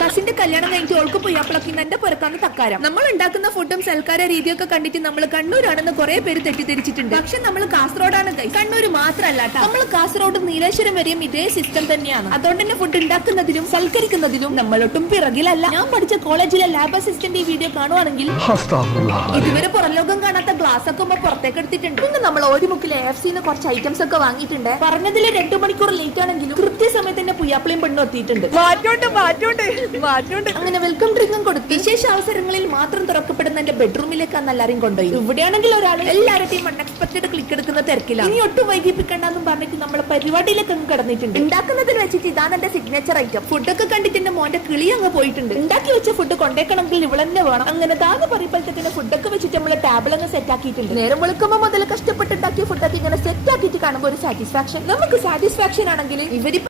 കസിന്റെ കല്യാണം കഴിഞ്ഞിട്ട് ഓൾക്ക് പോയപ്പോഴൊക്കെ എന്റെ പുറക്കാന്ന് തക്കാരം. നമ്മൾ ഉണ്ടാക്കുന്ന ഫുഡും സൽക്കാര രീതിയൊക്കെ കണ്ടിട്ട് നമ്മൾ കണ്ണൂരാണെന്ന് കുറെ പേര് തെറ്റിദ്ധരിച്ചിട്ടുണ്ട്. പക്ഷെ നമ്മൾ കാസർഗോഡാണ്. കണ്ണൂര് മാത്രമല്ല നമ്മൾ കാസർഗോഡ് നീലേശ്വരം വരെയും ഇതേ സിസ്റ്റം തന്നെയാണ്. അതുകൊണ്ട് തന്നെ ഫുഡ് ഉണ്ടാക്കുന്നതിലും സൽക്കരിക്കുന്നതിലും നമ്മളൊട്ടും പിറകിലല്ല. ഞാൻ പഠിച്ച കോളേജിലെ ലാബ് അസിസ്റ്റന്റ് ഈ വീഡിയോ കാണുവാണെങ്കിൽ ഇതുവരെ പുറംലോകം കാണാത്ത ഗ്ലാസ് ഒക്കെ പുറത്തേക്ക് എടുത്തിട്ടുണ്ട്. പിന്നെ നമ്മൾ ഒരു മുക്കിൽ AFCന്ന് കുറച്ച് ഐറ്റംസ് ഒക്കെ വാങ്ങിയിട്ടുണ്ട്. പറഞ്ഞതിൽ 2 മണിക്കൂർ ലേറ്റ് ആണെങ്കിലും കൃത്യസമയത്ത് തന്നെ പുയ്യാപ്പിളിയും പെണ്ണും എത്തിയിട്ടുണ്ട്. അങ്ങനെ വെൽക്കം ഡ്രിങ്കും കൊടുത്തു. വിശേഷ അവസരങ്ങളിൽ മാത്രം തുറക്കപ്പെടുന്ന എന്റെ ബെഡ്റൂമിലേക്കാണ് എല്ലാരും കൊണ്ടുപോയി. ഇവിടെയാണെങ്കിൽ ഒരാൾ എല്ലാവരുടെയും അൺഎക്സ്പെക്ടഡ് ക്ലിക്ക് എടുക്കുന്ന തിരക്കിലാണ്. ഇനി ഒട്ടും വൈകിപ്പിക്കണ്ടെന്നും പറഞ്ഞിട്ട് നമ്മളെ പരിപാടിയിലേക്ക് അങ്ങ് കടന്നിട്ടുണ്ട്. ഉണ്ടാക്കുന്നതിൽ വെച്ചിട്ട് ഇതാണ് എന്റെ സിഗ്നേച്ചർ ഐറ്റം. ഫുഡൊക്കെ കണ്ടിട്ട് എന്റെ മോന്റെ കിളി അങ്ങ് പോയിട്ടുണ്ട്. ഉണ്ടാക്കി വെച്ച ഫുഡ് കൊണ്ടേക്കണമെങ്കിൽ ഇവളെന്നെ വേണം. അങ്ങനെ താന്ന് പറയുമ്പോഴത്തേക്ക് ഫുഡൊക്കെ വെച്ചിട്ട് നമ്മളെ ടേബിൾ അങ്ങ് സെറ്റ് ആക്കിയിട്ടുണ്ട്. നേരം വെളുക്കുമ്പോൾ മുതൽ കഷ്ടപ്പെട്ടുണ്ടാക്കിയ ഫുഡൊക്കെ ഇങ്ങനെ സെറ്റ് ആക്കിയിട്ട് കാണുമ്പോൾ ഒരു സാറ്റിസ്ഫാക്ഷൻ. നമുക്ക് സാറ്റിസ്ഫാക്ഷൻ ആണെങ്കിൽ ഇവര്